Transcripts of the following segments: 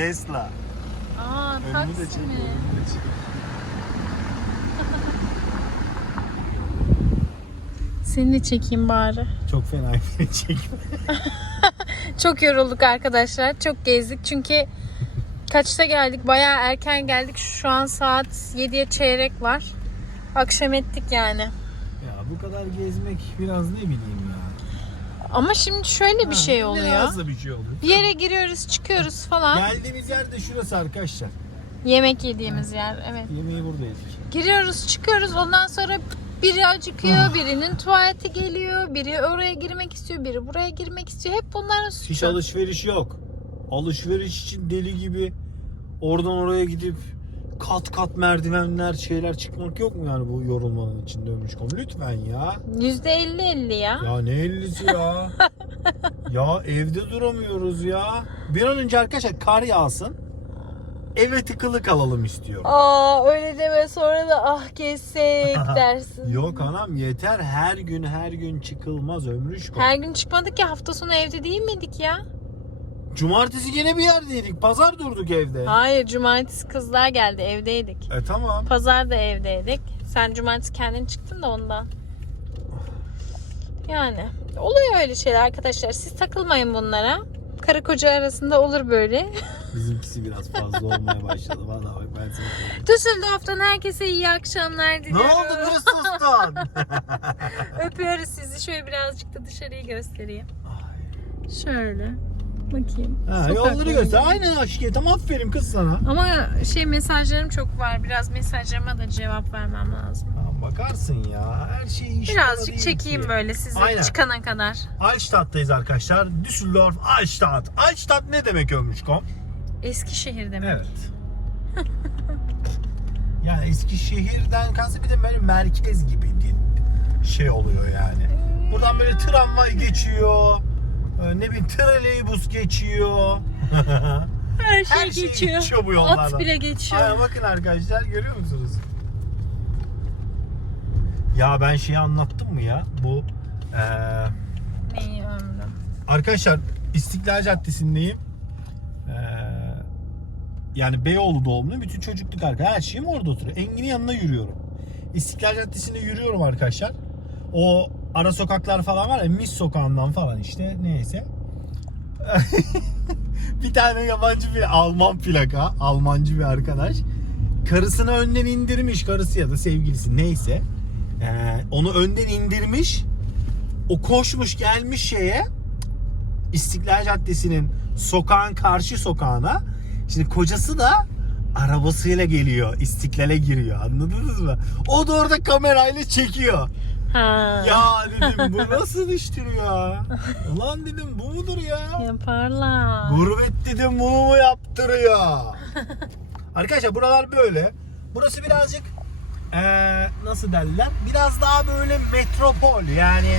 Tesla. Aa Önünü de taksi mi? önünü de çekiyor. Seni de çekeyim bari. Çok fena bir çekme. Çok yorulduk arkadaşlar. Çok gezdik çünkü kaçta geldik? Bayağı erken geldik. Şu an saat 7'ye çeyrek var. Akşam ettik yani. Ya bu kadar gezmek biraz ne bileyim. Ama şimdi şöyle bir şey oluyor. Biraz bir şey oluyor. Bir yere giriyoruz, çıkıyoruz falan. Geldiğimiz yer de şurası arkadaşlar. Yemek yediğimiz yer. Evet. Yemeği burada yedik. Giriyoruz, çıkıyoruz. Ondan sonra biri acıkıyor, birinin tuvaleti geliyor, biri oraya girmek istiyor, biri buraya girmek istiyor. Hep bunların suçu. Hiç alışveriş yok. Alışveriş için deli gibi oradan oraya gidip kat kat merdivenler şeyler çıkmak yok mu yani bu yorulmanın içinde Ömüşkom? Lütfen ya. %50-50 ya. Ya ne ellisi ya? ya evde duramıyoruz ya. Bir an önce arkadaşlar kar yağsın. Eve tıkılı kalalım istiyorum. Aa öyle deme sonra da ah gezsek dersin. Yok anam yeter her gün her gün çıkılmaz Ömrüşkom. Her gün çıkmadık ya hafta sonu evde değil miydik ya? Cumartesi gene bir yerdeydik. Pazar durduk evde. Hayır cumartesi kızlar geldi evdeydik. E tamam. Pazar da evdeydik. Sen cumartesi kendin çıktın da ondan. Yani oluyor öyle şeyler arkadaşlar. Siz takılmayın bunlara. Karı koca arasında olur böyle. Bizimkisi biraz fazla olmaya başladı. Valla bak ben sana Düsseldorf'tan herkese iyi akşamlar Ne diliyorum. oldu kız sustun? Öpüyoruz sizi. Şöyle birazcık da dışarıyı göstereyim. Şöyle. Bakayım. ha, Sokakları yolları göster. gibi. Aynen aşkım. Tamam aferin kız sana. Ama şey mesajlarım çok var. Biraz mesajlarıma da cevap vermem lazım. Tamam bakarsın ya. Her şey iş Birazcık çekeyim böyle sizi Aynen. çıkana kadar. Altstadt'tayız arkadaşlar. Düsseldorf Altstadt. Altstadt ne demek Ömrüşkom? Eskişehir demek. Evet. yani Eskişehir'den kalsa bir de böyle merkez gibi şey oluyor yani. Buradan böyle tramvay geçiyor. Ee, Ne bileyim trolleybus geçiyor. Her şey, Her şey geçiyor. geçiyor bu yollardan. At bile geçiyor. Aynen bakın arkadaşlar görüyor musunuz? Ya ben şeyi anlattım mı ya? Bu eee Neyi ömrüm? Arkadaşlar İstiklal Caddesi'ndeyim. Ee, yani Beyoğlu doğumlu bütün çocukluk arkadaşlar. Her şeyim orada oturuyor. Engin'in yanına yürüyorum. İstiklal Caddesi'nde yürüyorum arkadaşlar. O ara sokaklar falan var ya Mis sokağından falan işte neyse. bir tane yabancı bir Alman plaka, Almancı bir arkadaş. Karısını önden indirmiş, karısı ya da sevgilisi neyse. Ee, onu önden indirmiş. O koşmuş gelmiş şeye İstiklal Caddesi'nin sokağın karşı sokağına. Şimdi kocası da arabasıyla geliyor. İstiklal'e giriyor. Anladınız mı? O da orada kamerayla çekiyor. Ha. Ya dedim bu nasıl iştir ya? Ulan dedim bu mudur ya? Yaparlar. Gurbet dedim bunu mu yaptırıyor? Arkadaşlar buralar böyle. Burası birazcık eee, nasıl derler? Biraz daha böyle metropol yani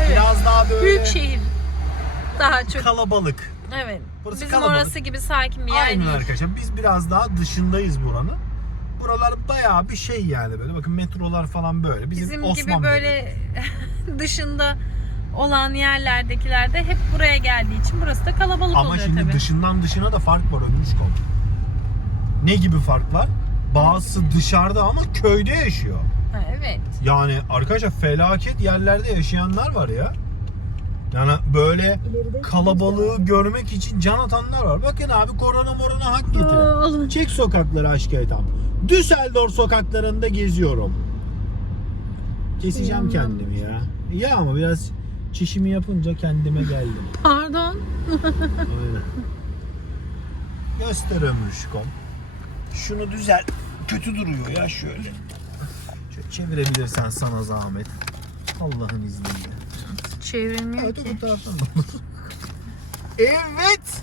Evet. biraz daha böyle Büyük şehir. Daha çok. kalabalık. Evet. Burası Bizim kalabalık. orası gibi sakin bir yer Aynen değil. arkadaşlar. Biz biraz daha dışındayız buranın. Buralar bayağı bir şey yani böyle. Bakın metrolar falan böyle. Bizim, Bizim Osman gibi böyle dışında olan yerlerdekiler de hep buraya geldiği için burası da kalabalık Ama oluyor şimdi tabii. dışından dışına da fark var Ömrüşkom. Ne gibi fark var? Bazısı dışarıda ama köyde yaşıyor. Ha, evet. Yani arkadaşlar felaket yerlerde yaşayanlar var ya. Yani böyle kalabalığı görmek için can atanlar var. Bakın abi korona morona hak getiren. Çek sokakları aşk etam. Düsseldorf sokaklarında geziyorum. Keseceğim kendimi ya. Ya ama biraz çişimi yapınca kendime geldim. Pardon. Aynen. Göster ömrüşkom. Şunu düzel. Kötü duruyor ya şöyle. Şöyle çevirebilirsen sana zahmet. Allah'ın izniyle. Çevrilmiyor Evet ki. bu taraftan. Evet.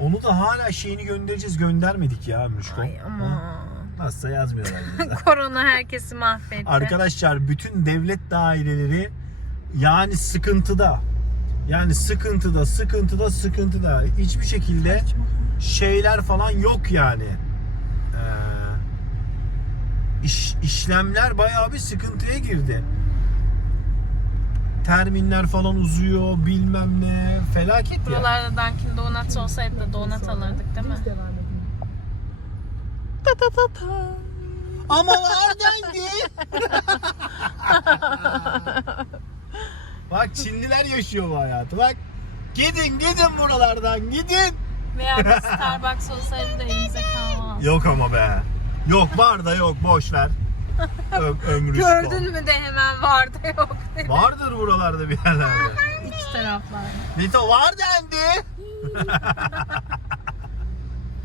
Onu da hala şeyini göndereceğiz göndermedik ya Ömrüşkom. Ay ama. Nasılsa yazmıyorlar bize. Korona herkesi mahvetti. Arkadaşlar bütün devlet daireleri yani sıkıntıda. Yani sıkıntıda, sıkıntıda, sıkıntıda. Hiçbir şekilde şeyler falan yok yani. Ee, iş, işlemler bayağı bir sıkıntıya girdi. Terminler falan uzuyor bilmem ne felaket ya. Buralarda Dunkin Donuts olsaydı da donut alırdık değil mi? Düz devam edin. Ta ta ta ta. Ama nereden Bak Çinliler yaşıyor bu hayatı bak. Gidin gidin buralardan gidin. Veya bir Starbucks olsaydı da elimize kalmaz. Yok ama be. Yok var da yok boş ver. Ömrü. Gördün mü de hemen vardı yok dedi. Vardır buralarda bir yerlerde. İç taraflarda. Nito var dendi.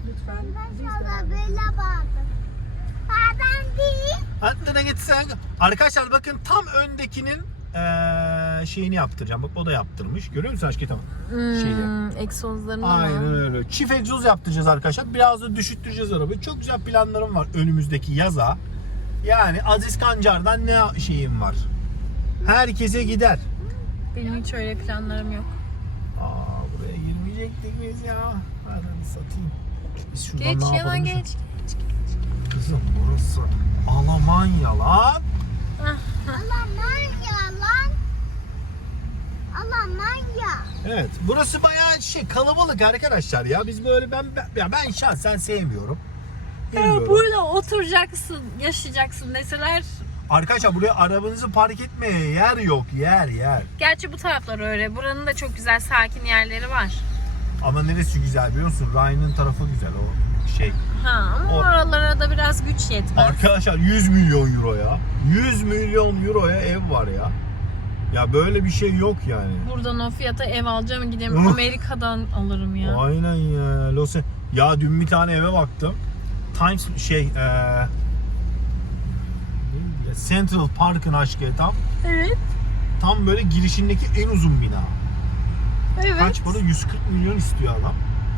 Lütfen edin. böyle bağırdım. Değil. Hattına gitsen. Arkadaşlar bakın tam öndekinin eee, şeyini yaptıracağım. Bak o da yaptırmış. Görüyor musun aşkı tamam. Şeyi. Hmm, egzozlarını Aynen mı? öyle. Çift egzoz yaptıracağız arkadaşlar. Biraz da düşüttüreceğiz arabayı. Çok güzel planlarım var önümüzdeki yaza. Yani Aziz Kancar'dan ne şeyim var. Herkese gider. Benim hiç öyle planlarım yok. Aa buraya girmeyecektik biz ya. Hadi satayım. Biz şuradan Geç ne yalan yapalım? geç. Kızım burası Almanya lan. Almanya lan. Almanya. Evet burası bayağı şey kalabalık arkadaşlar ya. Biz böyle ben ben, ya ben şahsen sevmiyorum. Bilmiyorum. burada oturacaksın, yaşayacaksın deseler. Arkadaşlar buraya arabanızı park etmeye yer yok yer yer. Gerçi bu taraflar öyle. Buranın da çok güzel sakin yerleri var. Ama neresi güzel biliyor musun? Ryan'ın tarafı güzel o şey. Ha ama O- oralara da biraz güç yetmez. Arkadaşlar 100 milyon euro ya. 100 milyon euroya ev var ya. Ya böyle bir şey yok yani. Buradan o fiyata ev alacağım gideyim. Amerika'dan alırım ya. Aynen ya. Los ya dün bir tane eve baktım. Times şey ya? Central Park'ın aşkı tam. Evet. Tam böyle girişindeki en uzun bina. Evet. Kaç para? 140 milyon istiyor adam.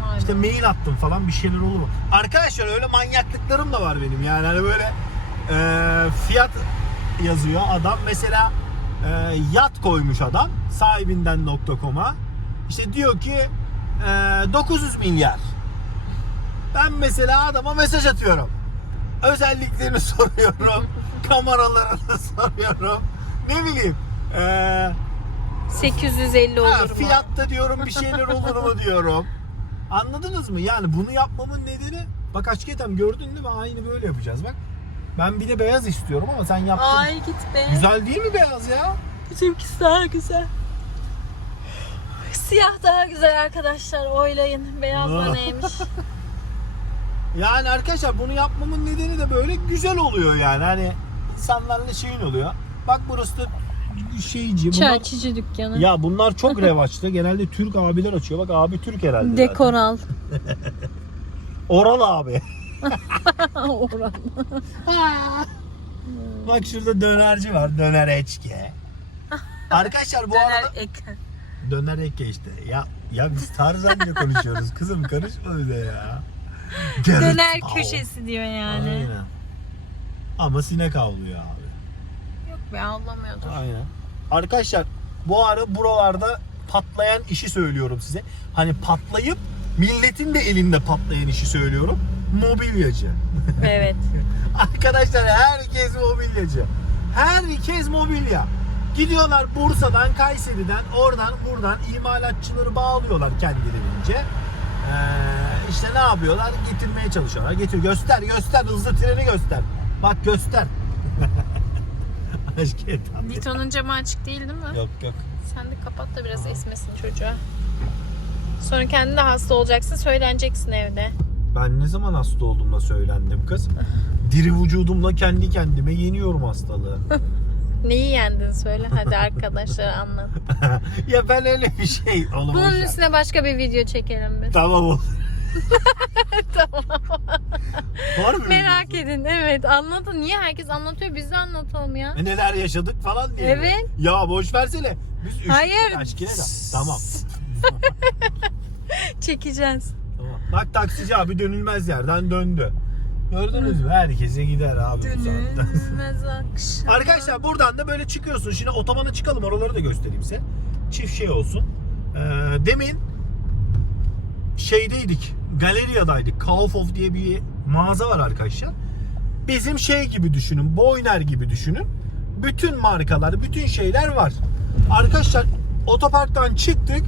Aynen. İşte mail attım falan bir şeyler olur mu? Arkadaşlar öyle manyaklıklarım da var benim yani hani böyle e, fiyat yazıyor adam mesela e, yat koymuş adam sahibinden.com'a işte diyor ki e, 900 milyar ben mesela adama mesaj atıyorum özelliklerini soruyorum kameralarını soruyorum ne bileyim e, 850 olur Ha, mu? fiyatta diyorum bir şeyler olur mu diyorum. Anladınız mı? Yani bunu yapmamın nedeni bak aşk etem gördün mi? Aynı böyle yapacağız bak. Ben bir de beyaz istiyorum ama sen yaptın. Ay git be. Güzel değil mi beyaz ya? Bizimkisi daha güzel. Siyah daha güzel arkadaşlar. Oylayın. Beyaz da neymiş? Yani arkadaşlar bunu yapmamın nedeni de böyle güzel oluyor yani. Hani insanlarla şeyin oluyor. Bak burası da şeyci. Bunlar, Çerçici dükkanı. ya bunlar çok revaçta. Genelde Türk abiler açıyor. Bak abi Türk herhalde. Dekoral. Oral abi. Oran. Bak şurada dönerci var. Döner eçke. Arkadaşlar bu arada Döner ek. döner eke işte. Ya ya biz Tarzanca konuşuyoruz. Kızım karışma öyle ya. Gerrit Döner av. köşesi diyor yani. Aynen. Ama sinek avlıyor abi. Yok be anlamıyordur. Aynen. Arkadaşlar bu ara buralarda patlayan işi söylüyorum size. Hani patlayıp milletin de elinde patlayan işi söylüyorum. Mobilyacı. Evet. Arkadaşlar herkes mobilyacı. Herkes mobilya. Gidiyorlar Bursa'dan, Kayseri'den, oradan buradan imalatçıları bağlıyorlar kendilerince. Ee, işte ne yapıyorlar? Getirmeye çalışıyorlar. Getir, göster, göster, hızlı treni göster. Bak göster. Aşk etam. Vito'nun camı açık değil değil mi? Yok yok. Sen de kapat da biraz esmesin çocuğa. Sonra kendin de hasta olacaksın, söyleneceksin evde. Ben ne zaman hasta olduğumda söylendim kız. Diri vücudumla kendi kendime yeniyorum hastalığı. Neyi yendin söyle hadi arkadaşlara anlat. ya ben öyle bir şey oğlum. Bunun üstüne başka bir video çekelim biz. Tamam oğlum. tamam. Var mı? Merak edin evet anlatın. Niye herkes anlatıyor biz de anlatalım ya. E, neler yaşadık falan diye. mi? Evet. Ya boş versene. Biz üşüttük Hayır. aşkine de. Tamam. Çekeceğiz. tamam. Bak taksici abi dönülmez yerden döndü. Gördünüz mü? Herkese gider abi bu saatten. Dönülmez akşam. Arkadaşlar buradan da böyle çıkıyorsun. Şimdi otobana çıkalım. Oraları da göstereyim size. Çift şey olsun. Ee, demin şeydeydik. Galeria'daydık. Kaufhof diye bir mağaza var arkadaşlar. Bizim şey gibi düşünün. Boyner gibi düşünün. Bütün markalar, bütün şeyler var. Arkadaşlar otoparktan çıktık.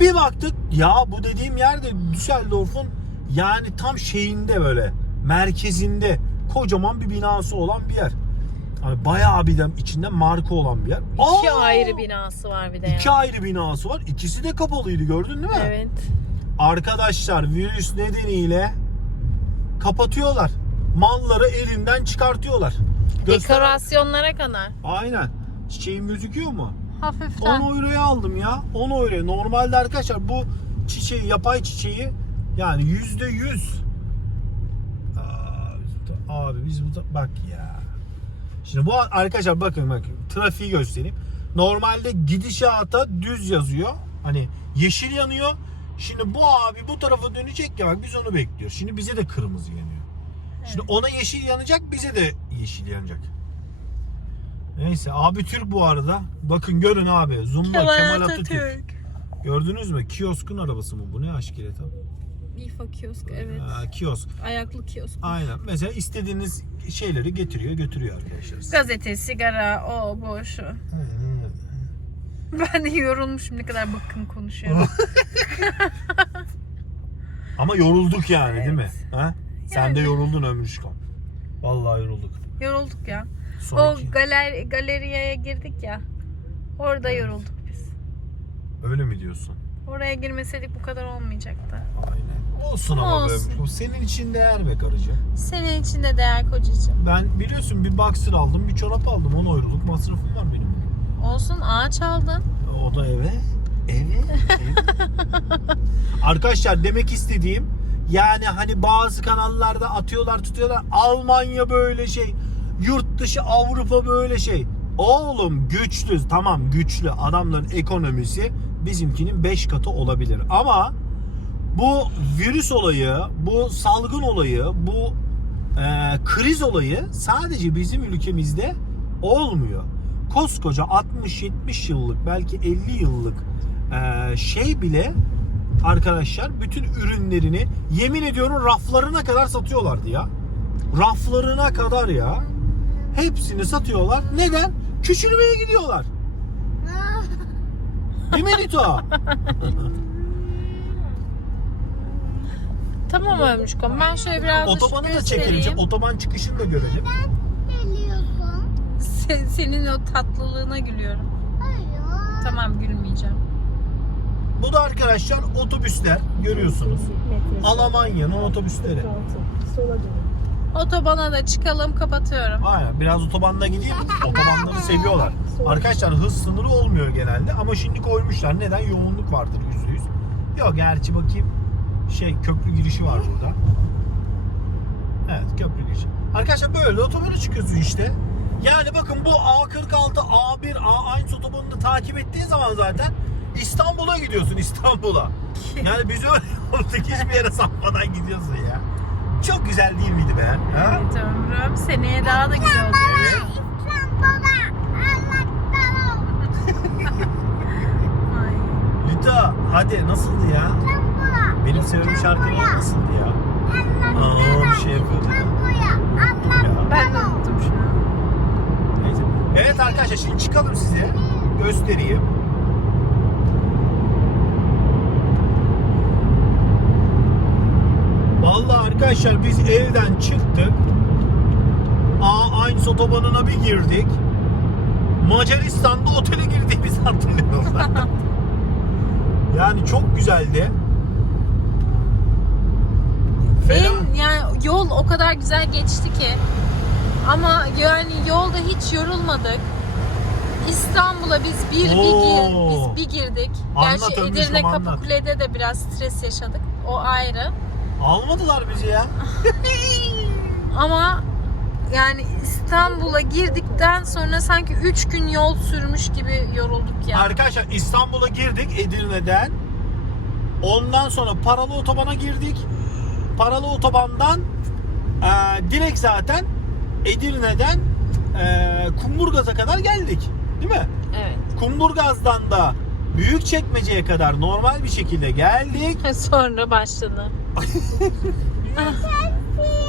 Bir baktık ya bu dediğim yerde Düsseldorf'un yani tam şeyinde böyle merkezinde kocaman bir binası olan bir yer. Hani bayağı bir de içinde marka olan bir yer. İki Aa! ayrı binası var bir de İki yani. ayrı binası var. İkisi de kapalıydı gördün değil mi? Evet. Arkadaşlar virüs nedeniyle kapatıyorlar. Malları elinden çıkartıyorlar. Göster- Dekorasyonlara kadar. Aynen. Çiçeğim gözüküyor mu? 10 Hafiften. euroya aldım ya. 10 euro. Normalde arkadaşlar bu çiçeği, yapay çiçeği yani yüzde yüz. Abi biz bu bak ya. Şimdi bu arkadaşlar bakın bakın trafiği göstereyim. Normalde gidişata düz yazıyor. Hani yeşil yanıyor. Şimdi bu abi bu tarafa dönecek ya bak biz onu bekliyoruz. Şimdi bize de kırmızı yanıyor. Şimdi ona yeşil yanacak bize de yeşil yanacak. Neyse abi Türk bu arada. Bakın görün abi. Zumba Kemal, Atatürk. Gördünüz mü? Kioskun arabası mı bu? Ne aşkiret abi? İFA kiosk evet. Ha, kiosk. Ayaklı kiosk. Aynen. Mesela istediğiniz şeyleri getiriyor götürüyor arkadaşlar. Gazete, sigara, o bu şu. Ben de yorulmuşum ne kadar bakın konuşuyorum. Ama yorulduk yani değil mi? Ha? Sen Yani. de yoruldun Ömrüşkan. Vallahi yorulduk. yorulduk ya. Son O iki. galer galeriye girdik ya. Orada yorulduk biz. Öyle mi diyorsun? Oraya girmeseydik bu kadar olmayacaktı. Aynen. Olsun ama Olsun. Ömrüşkan. Senin için değer be karıcığım. Senin için de değer kocacığım. Ben biliyorsun bir boxer aldım, bir çorap aldım. 10 euroluk masrafım var benim. Olsun ağaç aldın. O da eve. Eve. eve. Arkadaşlar demek istediğim yani hani bazı kanallarda atıyorlar tutuyorlar Almanya böyle şey yurt dışı Avrupa böyle şey oğlum güçlü tamam güçlü adamların ekonomisi bizimkinin 5 katı olabilir ama bu virüs olayı bu salgın olayı bu e, kriz olayı sadece bizim ülkemizde olmuyor. Koskoca 60-70 yıllık belki 50 yıllık e, şey bile arkadaşlar bütün ürünlerini yemin ediyorum raflarına kadar satıyorlardı ya. Raflarına kadar ya. Hepsini satıyorlar. Neden? Küçülmeye gidiyorlar. Değil mi Nito? Tamam Ömrüşkom. Ben şöyle biraz Otobanı da çekelim. Otoban çıkışını da görelim. Geliyorsun. Se- senin o tatlılığına gülüyorum. Hayır. Tamam gülmeyeceğim. Bu da arkadaşlar otobüsler görüyorsunuz. Almanya'nın otobüsleri. Otobana da çıkalım kapatıyorum. Aynen biraz otobanda gideyim. Otobanları seviyorlar. Arkadaşlar hız sınırı olmuyor genelde ama şimdi koymuşlar. Neden? Yoğunluk vardır yüzde yüz. Yok gerçi bakayım şey köprü girişi var burada. Evet köprü girişi. Arkadaşlar böyle otobana çıkıyorsun işte. Yani bakın bu A46, A1, A1 otobanını takip ettiğin zaman zaten İstanbul'a gidiyorsun İstanbul'a. Yani biz öyle olduk hiçbir yere sapmadan gidiyorsun ya. Çok güzel değil miydi be? Ha? Evet ömrüm. Seneye daha da güzel olacak. Lüta hadi nasıldı ya? Benim sevdiğim şarkılar nasıldı ya? Aa bir şey yapıyordu. Ben de unuttum şu an. Neyse. Evet arkadaşlar şimdi çıkalım size. Göstereyim. Vallahi arkadaşlar biz evden çıktık. Aa aynı otobanına bir girdik. Macaristan'da otele girdiğimizi hatırlıyorum. yani çok güzeldi. Fena. En, yani yol o kadar güzel geçti ki. Ama yani yolda hiç yorulmadık. İstanbul'a biz bir bir gir, Oo. biz bir girdik. Anlat Gerçi Ömrüşüm, Edirne anlat. Kapıkule'de de biraz stres yaşadık. O ayrı. Almadılar bizi ya. Ama yani İstanbul'a girdikten sonra sanki 3 gün yol sürmüş gibi yorulduk ya. Arkadaşlar İstanbul'a girdik Edirne'den. Ondan sonra paralı otobana girdik. Paralı otobandan e, direkt zaten Edirne'den e, Kumburgaz'a kadar geldik. Değil mi? Evet. Kumburgaz'dan da Büyükçekmece'ye kadar normal bir şekilde geldik. Sonra başladı.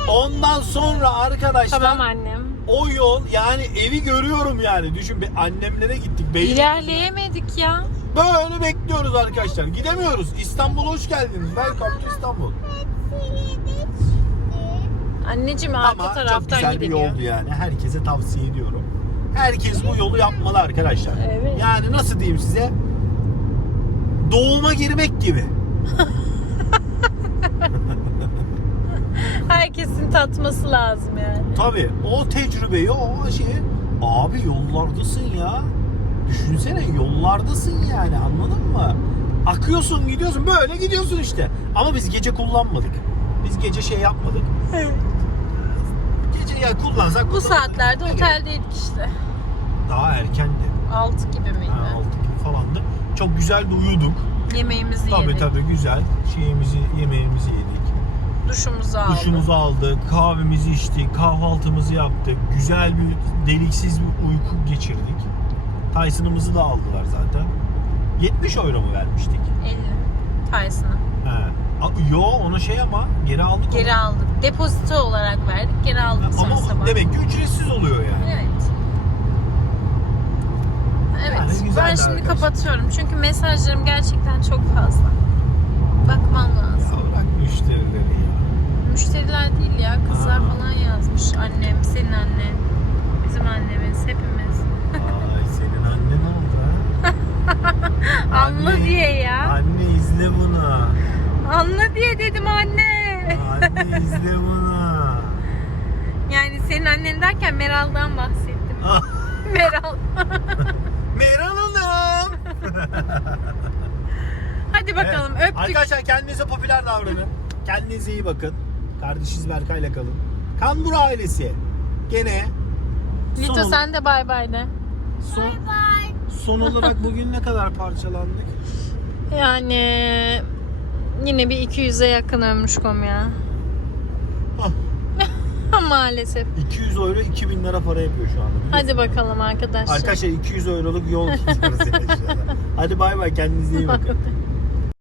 Ondan sonra arkadaşlar Tamam annem. o yol yani evi görüyorum yani. Düşün bir annemlere gittik. Beylikdüzü'ne. İlerleyemedik ya. Böyle bekliyoruz arkadaşlar. Gidemiyoruz. İstanbul hoş geldiniz. Welcome to İstanbul. Anneciğim arka Ama çok taraftan güzel bir gidiliyor. yoldu yani. Herkese tavsiye ediyorum. Herkes bu yolu yapmalı arkadaşlar. Evet. Yani nasıl diyeyim size? Doğuma girmek gibi. Herkesin tatması lazım yani. Tabii o tecrübeyi o şeyi abi yollardasın ya. Düşünsene yollardasın yani anladın mı? Akıyorsun gidiyorsun böyle gidiyorsun işte. Ama biz gece kullanmadık. Biz gece şey yapmadık. Gece ya kullansak Bu saatlerde oteldeydik işte. Daha erkendi. 6 gibi miydi? Ha, altı gibi falandı. Çok güzel de uyuduk. Yemeğimizi Tabii yedik. tabii güzel. Şeyimizi, yemeğimizi yedik. Duşumuzu aldık. Duşumuzu aldık, kahvemizi içtik, kahvaltımızı yaptık. Güzel bir deliksiz bir uyku geçirdik. Tyson'ımızı da aldılar zaten. 70 euro mu vermiştik? 50 Tyson'ı. He. A- Yo onu şey ama geri aldık. Geri onu. aldık. Depozito olarak verdik. Geri aldık sonra Ama sabah. demek ki ücretsiz oluyor yani. Evet. Evet. Yani güzeldi ben şimdi arkadaşlar. kapatıyorum. Çünkü mesajlarım gerçekten çok fazla. Bakmam Ya lazım. bırak müşterileri ya. Müşteriler değil ya. Kızlar Aa. falan yazmış. Annem, senin annen, bizim annemiz, hepimiz. Ay senin annen ha. Anla Anne. diye ya. Anne izle bunu. Anla diye dedim anne. Anne izle bunu. Yani senin annen derken Meral'dan bahsettim. Ah, Meral. Meral Hanım. Hadi bakalım Evet. öptük. Arkadaşlar kendinize popüler davranın. Kendinize iyi bakın. Kardeşiz Berkay'la kalın. Kambur ailesi. Gene Lito son, sen de bay bay de. son, Bye. Son olarak bugün ne kadar parçalandık? Yani yine bir 200'e yakın ömrüşkom ya. Ah, Maalesef. 200 euro 2000 lira para yapıyor şu anda. Hadi bakalım arkadaşlar. Arkadaşlar 200 euroluk yol gidiyoruz yani. Hadi bay bay kendinize iyi bakın.